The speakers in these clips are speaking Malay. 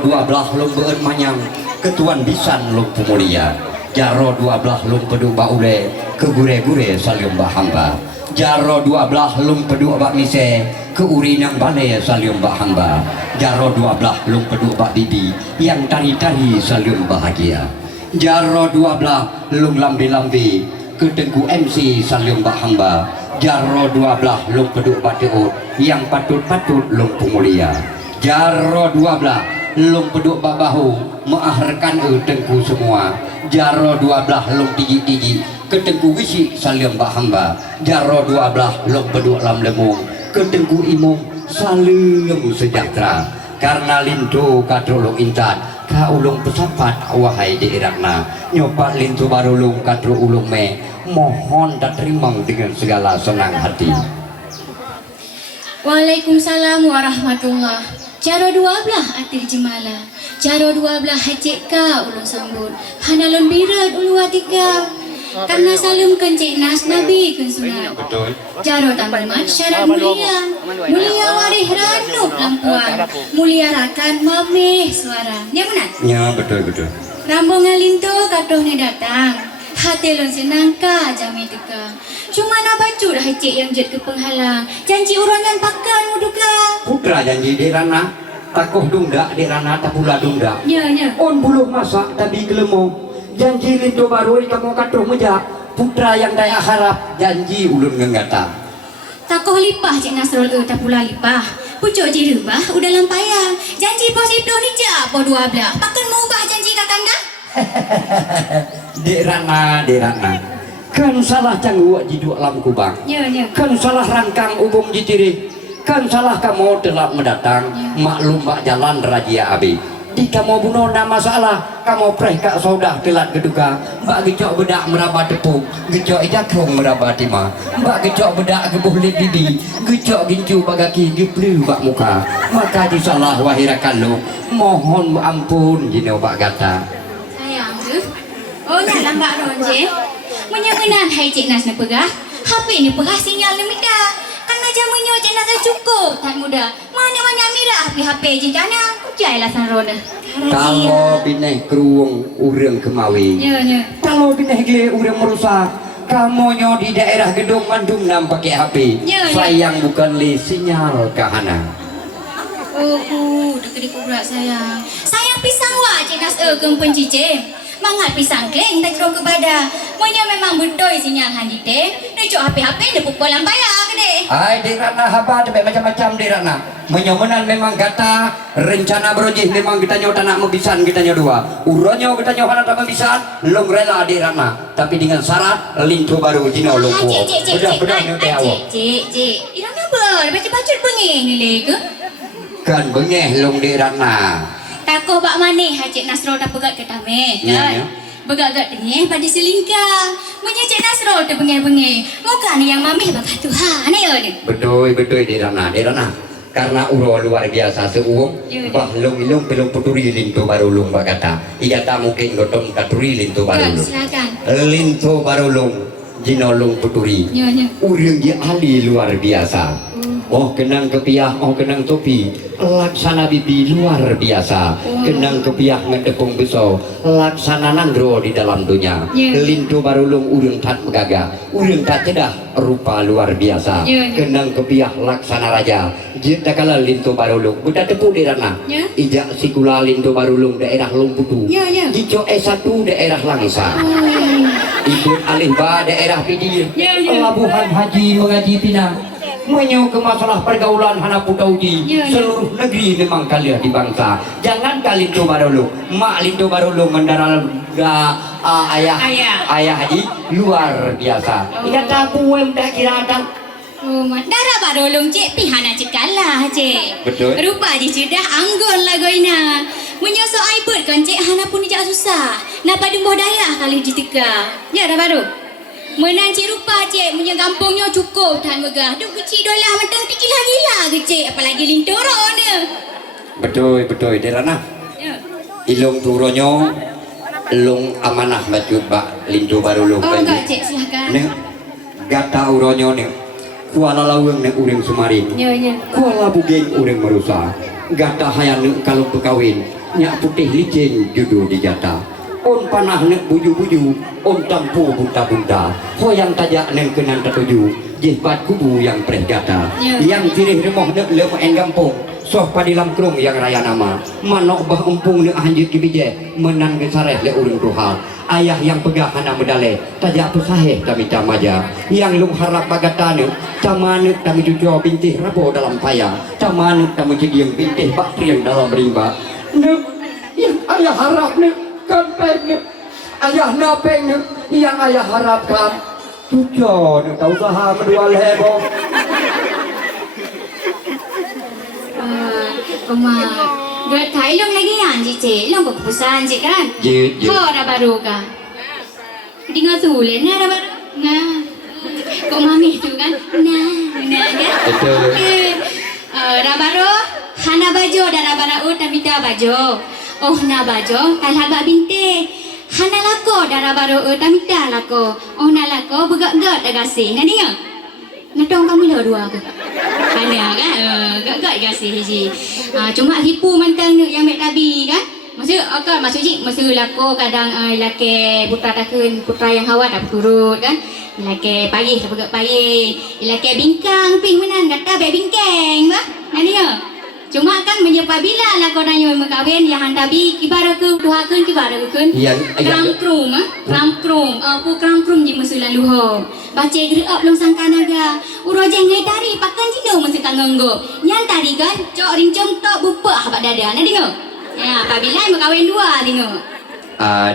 dua belah lung beun manyang ketuan bisan lung pemulia jaro dua belah lung pedu baule ke gure-gure salium bahamba jaro dua belah lung pedu bak mise ke urinang bale salium bahamba jaro dua belah lung pedu bak bibi yang tari-tari salium bahagia jaro dua belah lung lambi-lambi ke tengku MC salium bahamba jaro dua belah lung pedu bak deut yang patut-patut lung pemulia jaro dua belah lung peduk babahu mengaharkan tengku semua jaro dua belah lung tiji-tiji ke tengku wisi saliam bak hamba jaro dua belah lung peduk lam lemung ke tengku imum saliam sejahtera karena lintu kadrulung intan ka ulung pesapat wahai diirakna nyopat lintu barulung kadru ulung me mohon tak terima dengan segala senang hati. Waalaikumsalam warahmatullah. Jaro dua belah atir jemala, jaro dua belah hajik ka ulun sambut, hanalun birat ulu atika, karena salim kencik nas nabi kun sunat. Jaro tamat syarat mulia, mulia warih ranuk lampuan, mulia rakan mameh suara. Ya benar? Ya betul. Rambung ngalinto katoh ni datang, hati lun senang ka jami teka. Cuma nak bacu dah hajik yang jet ke penghalang, janji urangan pakan muduka. Putra janji di rana takoh dungdak di rana tak pula dungdak Ya. on buluh masak tapi gelemo janji lintu baru kamu katuh meja putra yang daya harap janji ulun ngengata Takoh lipah Cik Nasrul tak pula lipah. Pucuk je rubah udah lampayang. Janji pos ibdo ni jak po dua belah. Pakan mau ubah janji kakanda? di rana kan salah cangguak jiduk lam kubang Ya. kan salah rangkang ubung jitiri kan salah kamu telah mendatang maklum bak jalan rajia abi di kamu bunuh nama masalah kamu preh kak saudah telat keduka mbak gecok bedak meraba tepung gecok ijakrong meraba timah mbak gecok bedak gebuh lip bibi gecok gincu bagaki geplu bak muka maka disalah wahirakan lu mohon ampun jino bak gata Sayang tu. Oh nak lambat ronje. Menyemenan hai Cik Nas ni pegah. HP ni pegah sinyal ni mika. Kan aja menyo Cik Nas cukup tak muda. Mana-mana mira HP je kana. Jailah san roda. kalau bineh keruung urang kemawi Ya. kalau bineh gile urang merusak kamu nyo di daerah gedung Bandung nam pakai HP Ya. sayang bukan li sinyal kahana Oh, dekat berat sayang. Sayang pisang wak Cik Nas kempen cicing. Mangat pisang kleng tak jeruk ke badan. Monya memang betul sinyal handi teh. Dia cok HP dia pukul lampaya ke deh. hai di rana haba ada macam-macam di rana menyomenan memang kata rencana berojih memang kita nyo tanak membisan kita nyo dua uronyo kita nyo hana tak membisan long rela di rana tapi dengan syarat lintu baru jino lupu bedah ni teh awak Cik. Irang apa? Baca-baca bengih ni le ke? kan bengeh long di rana Takoh bak maneh Cik Nasrul dah pegat ke tameh Ya. kan? Begat-gat tengih pada selingkah. Punya Cik Nasrul tu bengih-bengih. Muka ni yang mamih bakat Tuhan ayo ni. betul di rana karena uro luar biasa seuung Ya. bah ilung pelung puturi lintu baru lung bakata ijata mungkin gotong katuri lintu baru lung Silakan. lintu baru lung jinolong puturi Ya. urang dia ahli luar biasa oh kenang kepiah oh kenang topi laksana bibi luar biasa kenang kepiah ngedepung beso laksana nandro di dalam dunia Ya. lintu barulung urang tak megagah urang tak cedah rupa luar biasa Ya. kenang kepiah laksana raja jita kala lintu barulung budak tepuk di rana Ya. ijak sikula lintu barulung daerah Lumputu Ya. Jico S1 daerah Langsa ikut Alimba daerah Pidi Ya. pelabuhan haji mengaji Pinang menyo ke masalah pergaulan hana putauji Ya. seluruh negeri memang kalian di bangsa jangan kali itu baru mak lintu baru mendaral ayah haji luar biasa ia tahu dah kira ada Oh, darah baru long Cik pihana cekalah Cik. Betul. Rupa je sudah anggun lah goina. Menyosok aibut kan Cik hana pun dijak susah. Napa dumbuh daya kali ditika. Ya dah baru. Menan Cik rupa Cik punya kampungnya cukup tak megah. Duk kecil dolah mentang tinggi gila ke Cik apalagi lintoro ni. betul di ranah Ya. ilung turonyo lung amanah bajut bak lintu baru lung Oh enggak Cik silakan. ne gata uronyo ne kuala laweng ne urang Sumaring Ya. kuala bugeng urang merusa gata hayang kalau berkawin nyak putih licin judul dijata. On panah nek buju-buju, on tampu bunta-bunta, hoyang tajak nen kenan tertuju, jihbat kubu yang prehgata, yang tirih remoh nek lem en gampung, soh padilam krung yang raya nama, manok bah umpung nek hanjit kibije, menan gesareh le urung Tuhan, ayah yang pegah hana medale, tajak pesaheh kami tamaja, yang lung harap bagatane, tamanuk kami cucu bintih rabo dalam payah, tamanuk kami cidiang bintih baktriang dalam rimba, nek yang ayah harap nek Peng, ayah napeng yang ayah harapkan tujuan tak usaha menjual heboh. Koma, dua Thai long lagi yang je, long keputusan je kan? Je. Kau dah baru kan? Dengar tu le, dah baru. Nah, kau mami tu kan? Nah kan? Betul. Dah baru, hana baju dah baru, tapi dah baju. Oh na bajo kalhal ba binte hana lako dara baro tamita lako oh na lako begak-gak agasi na dia natong kami lo dua ke hana kan gak-gak agasi ji cuma hipu mantang yang mek tabi kan maksud ji maksud lako kadang laki putra takun putra yang hawa dah turut kan laki pagi dah begak pagi laki bingkang ping menan kata be bingkang bah na dia cuma kan menyapa bila lah kau nanya mengkawin yang hantabi kibara ke tuhakan kibara ke kram krum pu kram krum je masa lalu ho baca gerak up long sangka naga urojeng ngai tari pakan jino masa kanganggo yang tari kan cok rincong tok bupa habak dada na dengar ya apabila mengkawin dua dengar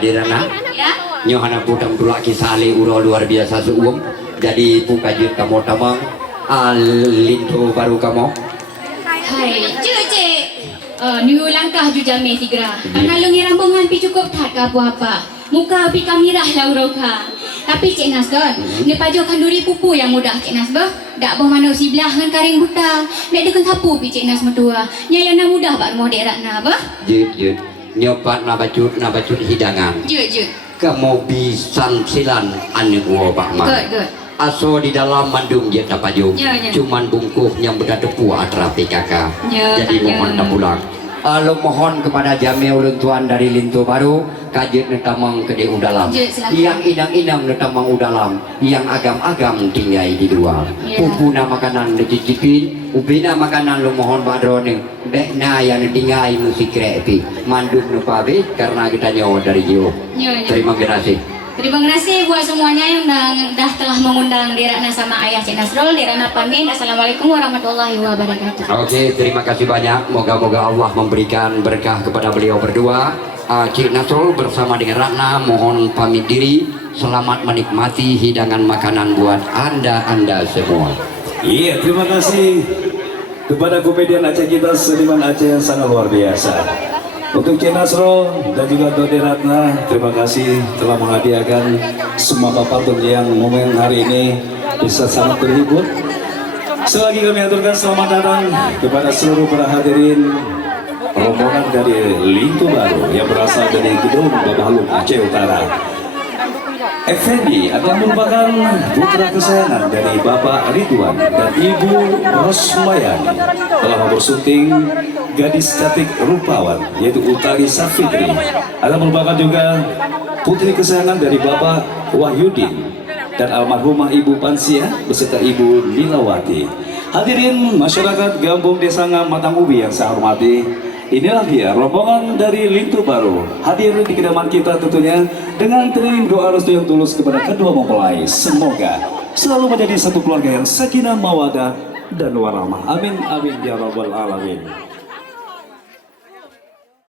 Dirana ya nyohana putam tulak kisali uro luar biasa suum jadi pukajut kamu tamang lintu baru kamu hai cik niu langkah ju jame tigra karena lu ngirambungan pi cukup tak ke apa-apa muka pi kamirah lauroka tapi cik Nas kan ni pajo kanduri pupu yang mudah cik Nas bah dak boh mano sibelah ngan karing buta mek dekan sapu pi cik Nas metua nyayana mudah bak modek rakna bah jut nyopat na bacut hidangan jut kamu bisan silan anu wo pak man good aso di dalam mandung dia tak payung cuman bungkuhnya beda tepu atra PKK jadi mohon tak pulang lo mohon kepada jami ulun tuan dari Lintu Baru kajet netamang ke di udalam yang inang-inang netamang udalam yang agam-agam tinggal di dua pupuna makanan dicicipin ubina makanan lo mohon badrone dekna yang tinggal musik kreatif mandung nupabe karena kita nyawa dari jauh terima kasih. Terima kasih buat semuanya yang dah telah mengundang Dirana sama ayah Cik Nasrul. Dirana pamit. Assalamualaikum warahmatullahi wabarakatuh. Oke, terima kasih banyak. Moga-moga Allah memberikan berkah kepada beliau berdua. Cik Nasrul bersama dengan Ratna mohon pamit diri. Selamat menikmati hidangan makanan buat anda semua. Iya, terima kasih kepada komedian Aceh kita, seniman Aceh yang sangat luar biasa. Untuk Cik Nasrul dan juga Dodi Ratna, terima kasih telah menghadiahkan semua bapak yang momen hari ini bisa sangat terhibur. Selagi kami aturkan selamat datang kepada seluruh para hadirin rombongan dari Lintu Baru yang berasal dari Gedung Babalung Aceh Utara. Effendi akan merupakan putra kesayangan dari Bapak Ridwan dan Ibu Rosmayani telah bersyuting gadis cantik rupawan yaitu Utari Safitri akan merupakan juga putri kesayangan dari Bapak Wahyudin dan almarhumah Ibu Pansia beserta Ibu Nilawati. Hadirin masyarakat Kampung Desa Matang Ubi yang saya hormati, inilah dia rombongan dari Lintu Baru hadir di kediaman kita tentunya dengan teriring doa restu yang tulus kepada kedua mempelai. Semoga selalu menjadi satu keluarga yang sakinah mawadah dan warahmah. Amin amin ya rabbal alamin.